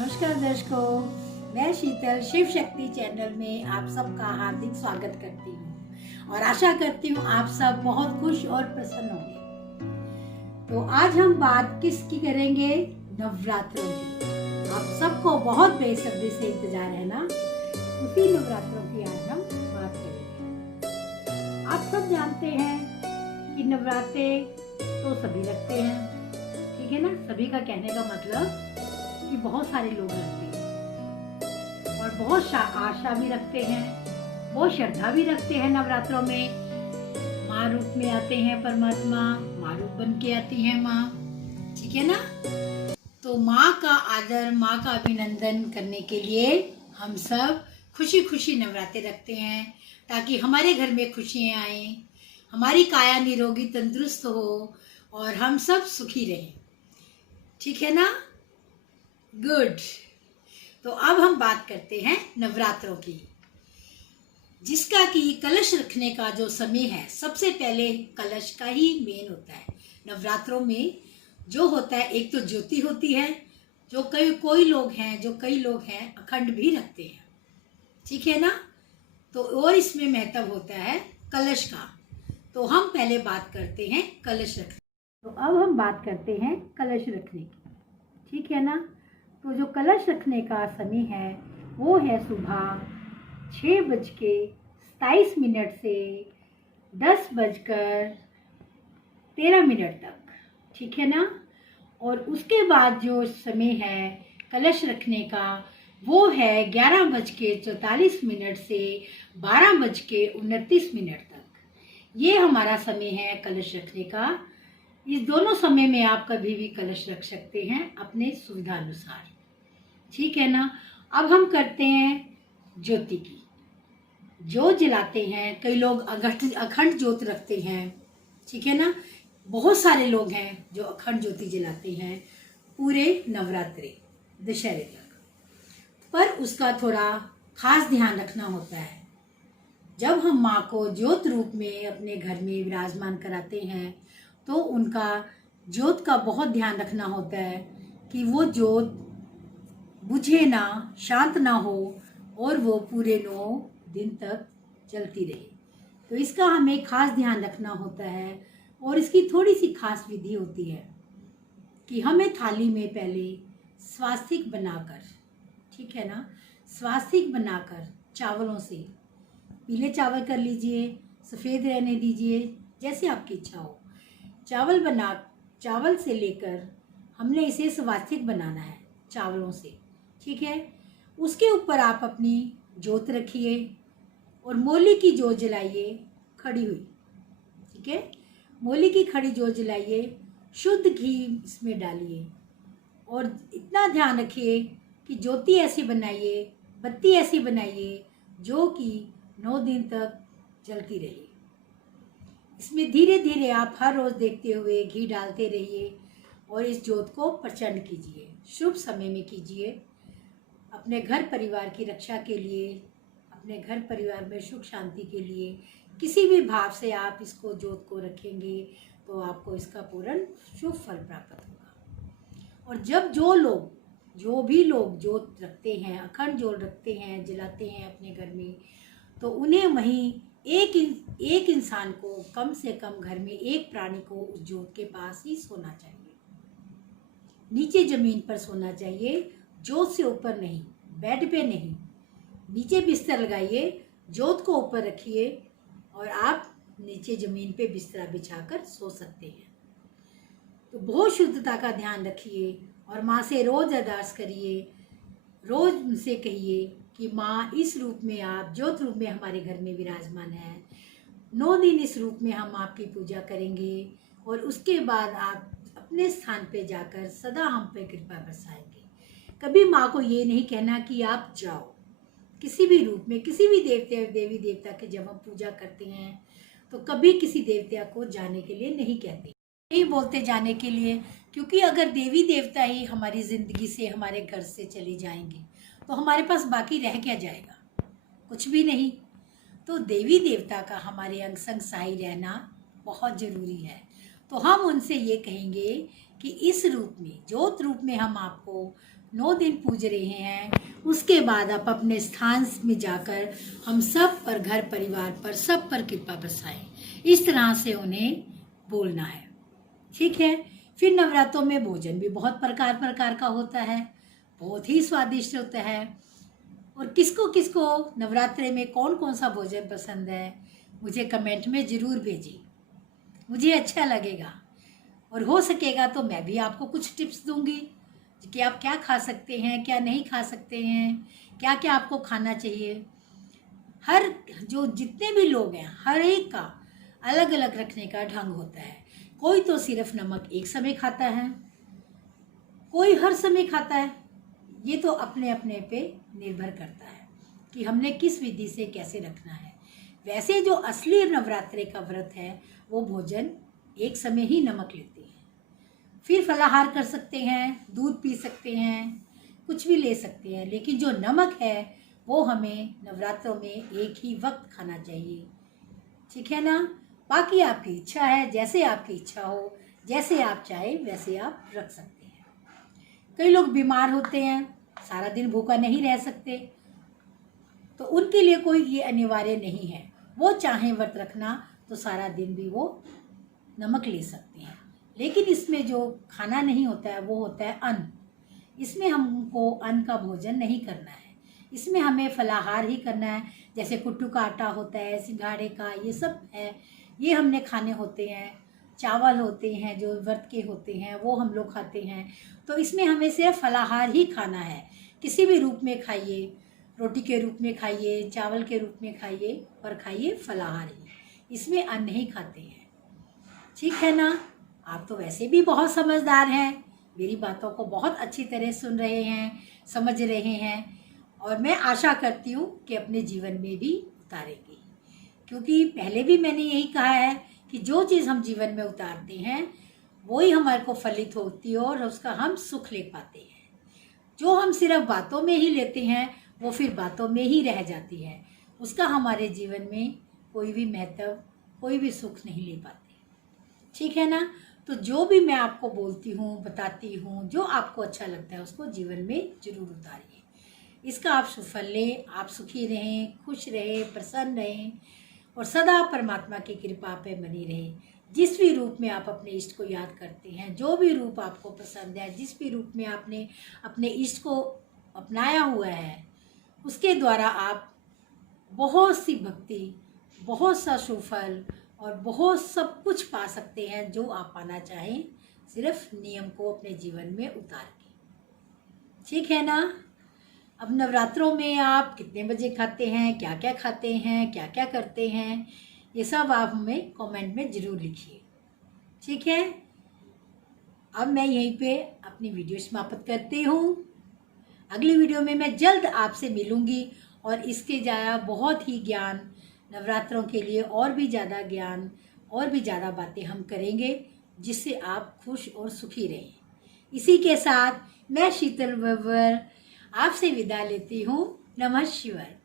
नमस्कार दर्शकों, मैं शीतल शिव शक्ति चैनल में आप सबका हार्दिक स्वागत करती हूँ और आशा करती हूँ आप सब बहुत खुश और प्रसन्न होंगे। तो आज हम बात किसकी करेंगे? नवरात्रों की। आप सबको बहुत बेसब्री से इंतजार है ना, उसी नवरात्रों की आज हम बात करेंगे। आप सब जानते हैं कि नवरात्रे तो सभी रखते हैं, ठीक है ना। सभी का कहने का मतलब कि बहुत सारे लोग रखते हैं और बहुत आशा भी रखते हैं, बहुत श्रद्धा भी रखते हैं। नवरात्रों में माँ रूप में आते हैं परमात्मा, माँ रूप बन के आती है माँ, ठीक है ना। तो माँ का आदर, माँ का अभिनंदन करने के लिए हम सब खुशी खुशी नवरात्रे रखते हैं, ताकि हमारे घर में खुशियाँ आए, हमारी काया निरोगी तंदुरुस्त हो और हम सब सुखी रहें, ठीक है ना। गुड। तो अब हम बात करते हैं नवरात्रों की, जिसका कि कलश रखने का जो समय है, सबसे पहले कलश का ही मेन होता है। नवरात्रों में जो होता है, एक तो ज्योति होती है, जो कई लोग हैं अखंड भी रखते हैं, ठीक है ना। तो और इसमें महत्व होता है कलश का। तो हम पहले बात करते हैं कलश रखने। तो अब हम बात करते हैं कलश रखने की, ठीक है ना। तो जो कलश रखने का समय है वो है सुबह 6:27 से 10:13 तक, ठीक है ना। और उसके बाद जो समय है कलश रखने का वो है 11:44 से 12:29 तक। ये हमारा समय है कलश रखने का। इस दोनों समय में आप कभी भी कलश रख सकते हैं अपने सुविधा अनुसार, ठीक है ना। अब हम करते हैं ज्योति की। ज्योत जलाते हैं, कई लोग अखंड ज्योत रखते हैं, ठीक है ना। बहुत सारे लोग हैं जो अखंड ज्योति जलाते हैं पूरे नवरात्रे दशहरे तक। पर उसका थोड़ा खास ध्यान रखना होता है। जब हम माँ को ज्योत रूप में अपने घर में विराजमान कराते हैं तो उनका ज्योत का बहुत ध्यान रखना होता है कि वो ज्योत बुझे ना, शांत ना हो और वो पूरे 9 दिन तक चलती रहे। तो इसका हमें खास ध्यान रखना होता है। और इसकी थोड़ी सी खास विधि होती है कि हमें थाली में पहले स्वास्तिक बनाकर, ठीक है ना, स्वास्तिक बनाकर चावलों से, पीले चावल कर लीजिए, सफ़ेद रहने दीजिए, जैसे आपकी इच्छा हो। चावल से लेकर हमने इसे स्वास्तिक बनाना है चावलों से, ठीक है। उसके ऊपर आप अपनी ज्योत रखिए और मोली की ज्योत जलाइए खड़ी हुई, ठीक है। मोली की खड़ी ज्योत जलाइए, शुद्ध घी इसमें डालिए और इतना ध्यान रखिए कि ज्योति ऐसी बनाइए, बत्ती ऐसी बनाइए जो कि 9 दिन तक जलती रहे। इसमें धीरे धीरे आप हर रोज़ देखते हुए घी डालते रहिए और इस ज्योत को प्रचंड कीजिए। शुभ समय में कीजिए, अपने घर परिवार की रक्षा के लिए, अपने घर परिवार में सुख शांति के लिए। किसी भी भाव से आप इसको ज्योत को रखेंगे तो आपको इसका पूर्ण शुभ फल प्राप्त होगा। और जब जो भी लोग ज्योत रखते हैं, अखंड ज्योत रखते हैं, जलाते हैं अपने घर में, तो उन्हें वहीं एक इंसान को, कम से कम घर में एक प्राणी को उस ज्योत के पास ही सोना चाहिए। नीचे जमीन पर सोना चाहिए, ज्योत से ऊपर नहीं, बेड पे नहीं। नीचे बिस्तर लगाइए, ज्योत को ऊपर रखिए और आप नीचे जमीन पे बिस्तरा बिछाकर सो सकते हैं। तो बहुत शुद्धता का ध्यान रखिए और माँ से रोज अरदास करिए, रोज उनसे कहिए कि माँ इस रूप में आप ज्योत रूप में हमारे घर में विराजमान है। 9 दिन इस रूप में हम आपकी पूजा करेंगे और उसके बाद आप अपने स्थान पे जाकर सदा हम पे कृपा बरसाएंगे। कभी माँ को ये नहीं कहना कि आप जाओ। किसी भी रूप में, किसी भी देवी देवता की जब हम पूजा करते हैं तो कभी किसी देवता को जाने के लिए नहीं कहते, नहीं बोलते जाने के लिए, क्योंकि अगर देवी देवता ही हमारी ज़िंदगी से, हमारे घर से चले जाएंगे तो हमारे पास बाकी रह क्या जाएगा? कुछ भी नहीं। तो देवी देवता का हमारे अंग संग सहाय रहना बहुत ज़रूरी है। तो हम उनसे ये कहेंगे कि इस रूप में, ज्योत रूप में हम आपको 9 दिन पूज रहे हैं, उसके बाद आप अपने स्थान में जाकर हम सब पर, घर परिवार पर, सब पर कृपा बरसाएं। इस तरह से उन्हें बोलना है, ठीक है। फिर नवरात्रों में भोजन भी बहुत प्रकार प्रकार का होता है, बहुत ही स्वादिष्ट होता है। और किसको किसको नवरात्रे में कौन कौन सा भोजन पसंद है, मुझे कमेंट में ज़रूर भेजिए, मुझे अच्छा लगेगा। और हो सकेगा तो मैं भी आपको कुछ टिप्स दूंगी कि आप क्या खा सकते हैं, क्या नहीं खा सकते हैं, क्या क्या आपको खाना चाहिए। हर जो जितने भी लोग हैं, हर एक का अलग अलग रखने का ढंग होता है। कोई तो सिर्फ नमक एक समय खाता है, कोई हर समय खाता है। ये तो अपने अपने पे निर्भर करता है कि हमने किस विधि से कैसे रखना है। वैसे जो असली नवरात्रे का व्रत है वो भोजन एक समय ही नमक लेते हैं, फिर फलाहार कर सकते हैं, दूध पी सकते हैं, कुछ भी ले सकते हैं, लेकिन जो नमक है वो हमें नवरात्रों में एक ही वक्त खाना चाहिए, ठीक है ना। बाकी आपकी इच्छा है, जैसे आपकी इच्छा हो, जैसे आप चाहे वैसे आप रख सकते हैं। कई लोग बीमार होते हैं, सारा दिन भूखा नहीं रह सकते, तो उनके लिए कोई ये अनिवार्य नहीं है। वो चाहें व्रत रखना तो सारा दिन भी वो नमक ले सकते हैं। लेकिन इसमें जो खाना नहीं होता है वो होता है अन्न। इसमें हमको अन्न का भोजन नहीं करना है, इसमें हमें फलाहार ही करना है। जैसे कुट्टू का आटा होता है, सिंघाड़े का, ये सब है, ये हमने खाने होते हैं। चावल होते हैं जो व्रत के होते हैं, वो हम लोग खाते हैं। तो इसमें हमें सिर्फ फलाहार ही खाना है। किसी भी रूप में खाइए, रोटी के रूप में खाइए, चावल के रूप में खाइए, पर खाइए फलाहार ही, इसमें अन्न नहीं खाते हैं, ठीक है ना। आप तो वैसे भी बहुत समझदार हैं, मेरी बातों को बहुत अच्छी तरह सुन रहे हैं, समझ रहे हैं, और मैं आशा करती हूँ कि अपने जीवन में भी उतारेंगे। क्योंकि पहले भी मैंने यही कहा है कि जो चीज़ हम जीवन में उतारते हैं वही हमारे को फलित होती है और उसका हम सुख ले पाते हैं। जो हम सिर्फ बातों में ही लेते हैं वो फिर बातों में ही रह जाती है, उसका हमारे जीवन में कोई भी महत्व, कोई भी सुख नहीं ले पाते, ठीक है ना। तो जो भी मैं आपको बोलती हूँ, बताती हूँ, जो आपको अच्छा लगता है उसको जीवन में जरूर उतारिए। इसका आप सुफल लें, आप सुखी रहें, खुश रहें, प्रसन्न रहें और सदा परमात्मा की कृपा पे बनी रहें। जिस भी रूप में आप अपने इष्ट को याद करते हैं, जो भी रूप आपको पसंद है, जिस भी रूप में आपने अपने इष्ट को अपनाया हुआ है, उसके द्वारा आप बहुत सी भक्ति, बहुत सा सुफल और बहुत सब कुछ पा सकते हैं जो आप पाना चाहें, सिर्फ नियम को अपने जीवन में उतार के, ठीक है ना। अब नवरात्रों में आप कितने बजे खाते हैं, क्या क्या खाते हैं, क्या क्या करते हैं, ये सब आप हमें कमेंट में ज़रूर लिखिए, ठीक है। अब मैं यहीं पे अपनी वीडियो समाप्त करती हूँ। अगली वीडियो में मैं जल्द आपसे मिलूँगी और इसके ज़्यादा बहुत ही ज्ञान, नवरात्रों के लिए और भी ज़्यादा ज्ञान और भी ज़्यादा बातें हम करेंगे, जिससे आप खुश और सुखी रहें। इसी के साथ मैं शीतल बब्बर आपसे विदा लेती हूँ। नमः शिवाय।